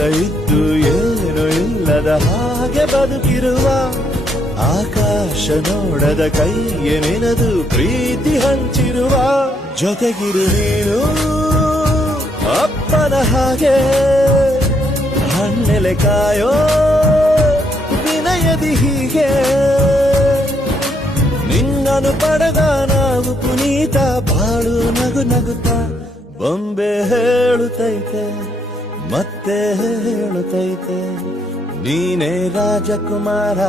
ಎಲ್ಲ ಇದ್ದು ಏನು ಇಲ್ಲದ ಹಾಗೆ ಬದುಕಿರುವ ಆಕಾಶ ನೋಡದ ಕೈಯೇ ನೆನೆದು ಪ್ರೀತಿ ಹಂಚಿರುವ ಜೊತೆಗಿರು ನೀನು ಅಪ್ಪನ ಹಾಗೆ ಹಣ್ಣೆಲೆ ಕಾಯೋ ವಿನಯದಿ ಹೀಗೆ ನಿನ್ನನು ಪಡೆದ ನಾವು ಪುನೀತ ಬಾಳು ನಗು ನಗುತ್ತಾ ಬೊಂಬೆ ಹೇಳುತ್ತೈತೆ ಮತ್ತೆ ಹೇಳುತ್ತೈತೆ ನೀನೇ ರಾಜಕುಮಾರ.